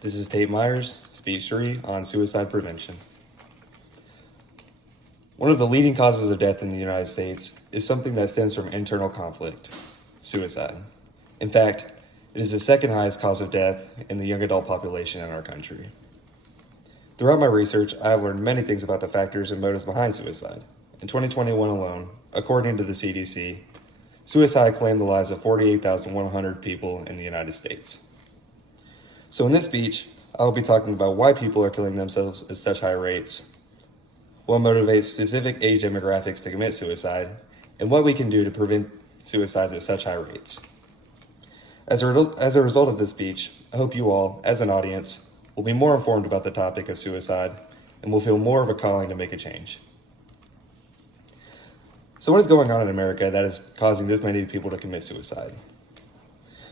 This is Tate Myers, Speech 3 on suicide prevention. One of the leading causes of death in the United States is something that stems from internal conflict, suicide. In fact, it is the second highest cause of death in the young adult population in our country. Throughout my research, I have learned many things about the factors and motives behind suicide. In 2021 alone, according to the CDC, suicide claimed the lives of 48,100 people in the United States. So in this speech, I'll be talking about why people are killing themselves at such high rates, what motivates specific age demographics to commit suicide, and what we can do to prevent suicides at such high rates. As a result of this speech, I hope you all, as an audience, will be more informed about the topic of suicide and will feel more of a calling to make a change. So what is going on in America that is causing this many people to commit suicide?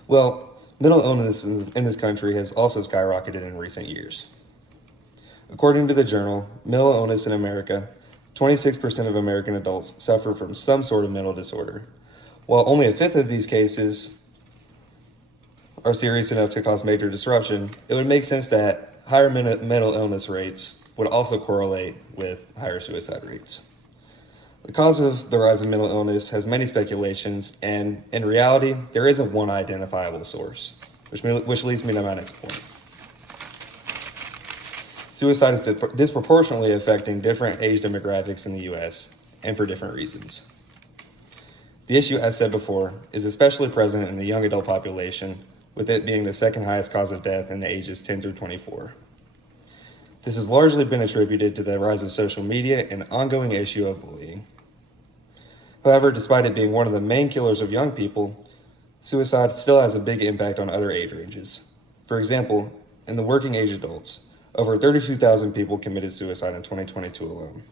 Well, mental illness in this country has also skyrocketed in recent years. According to the journal Mental Illness in America, 26% of American adults suffer from some sort of mental disorder. While only a fifth of these cases are serious enough to cause major disruption, it would make sense that higher mental illness rates would also correlate with higher suicide rates. The cause of the rise of mental illness has many speculations, and in reality, there isn't one identifiable source, which leads me to my next point. Suicide is disproportionately affecting different age demographics in the U.S., and for different reasons. The issue, as said before, is especially present in the young adult population, with it being the second highest cause of death in the ages 10 through 24. This has largely been attributed to the rise of social media and the ongoing issue of bullying. However, despite it being one of the main killers of young people, suicide still has a big impact on other age ranges. For example, in the working age adults, over 32,000 people committed suicide in 2022 alone.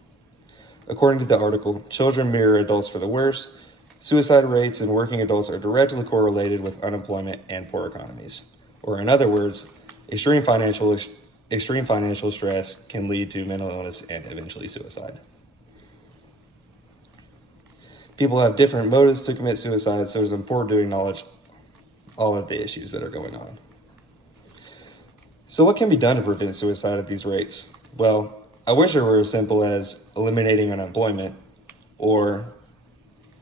According to the article, Children Mirror Adults for the Worst, suicide rates in working adults are directly correlated with unemployment and poor economies. Or in other words, extreme financial stress can lead to mental illness and eventually suicide. People have different motives to commit suicide, so it's important to acknowledge all of the issues that are going on. So what can be done to prevent suicide at these rates? Well, I wish it were as simple as eliminating unemployment, or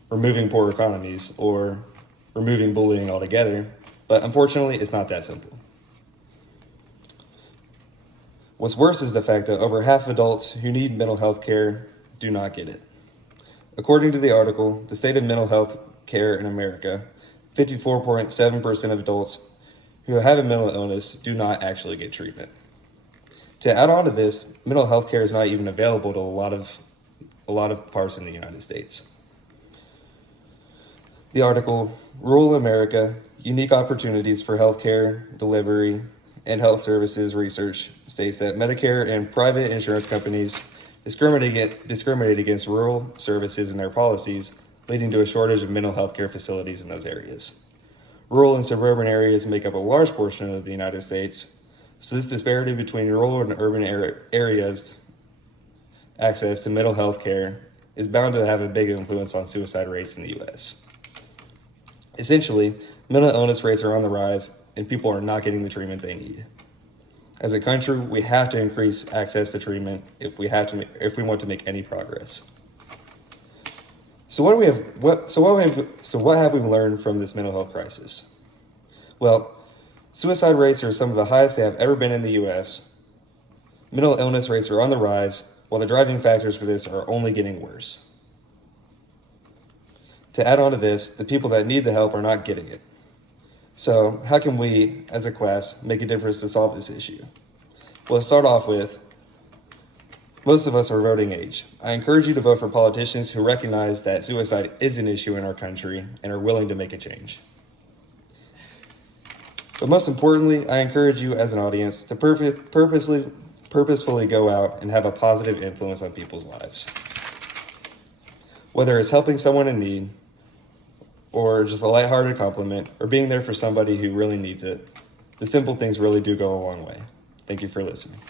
removing poor economies, or removing bullying altogether, but unfortunately, it's not that simple. What's worse is the fact that over half of adults who need mental health care do not get it. According to the article, The State of Mental Health Care in America, 54.7% of adults who have a mental illness do not actually get treatment. To add on to this, mental health care is not even available to a lot of parts in the United States. The article, Rural America, Unique Opportunities for Healthcare Delivery and Health Services Research, states that Medicare and private insurance companies discriminate against rural services in their policies, leading to a shortage of mental health care facilities in those areas. Rural and suburban areas make up a large portion of the United States, so this disparity between rural and urban areas' access to mental health care is bound to have a big influence on suicide rates in the U.S. Essentially, mental illness rates are on the rise, and people are not getting the treatment they need. As a country, we have to increase access to treatment if we want to make any progress. So what have we learned from this mental health crisis? Well, suicide rates are some of the highest they have ever been in the U.S. Mental illness rates are on the rise, while the driving factors for this are only getting worse. To add on to this, the people that need the help are not getting it. So how can we, as a class, make a difference to solve this issue? Well, to start off with, most of us are voting age. I encourage you to vote for politicians who recognize that suicide is an issue in our country and are willing to make a change. But most importantly, I encourage you as an audience to purposefully go out and have a positive influence on people's lives. Whether it's helping someone in need, or just a lighthearted compliment, or being there for somebody who really needs it, the simple things really do go a long way. Thank you for listening.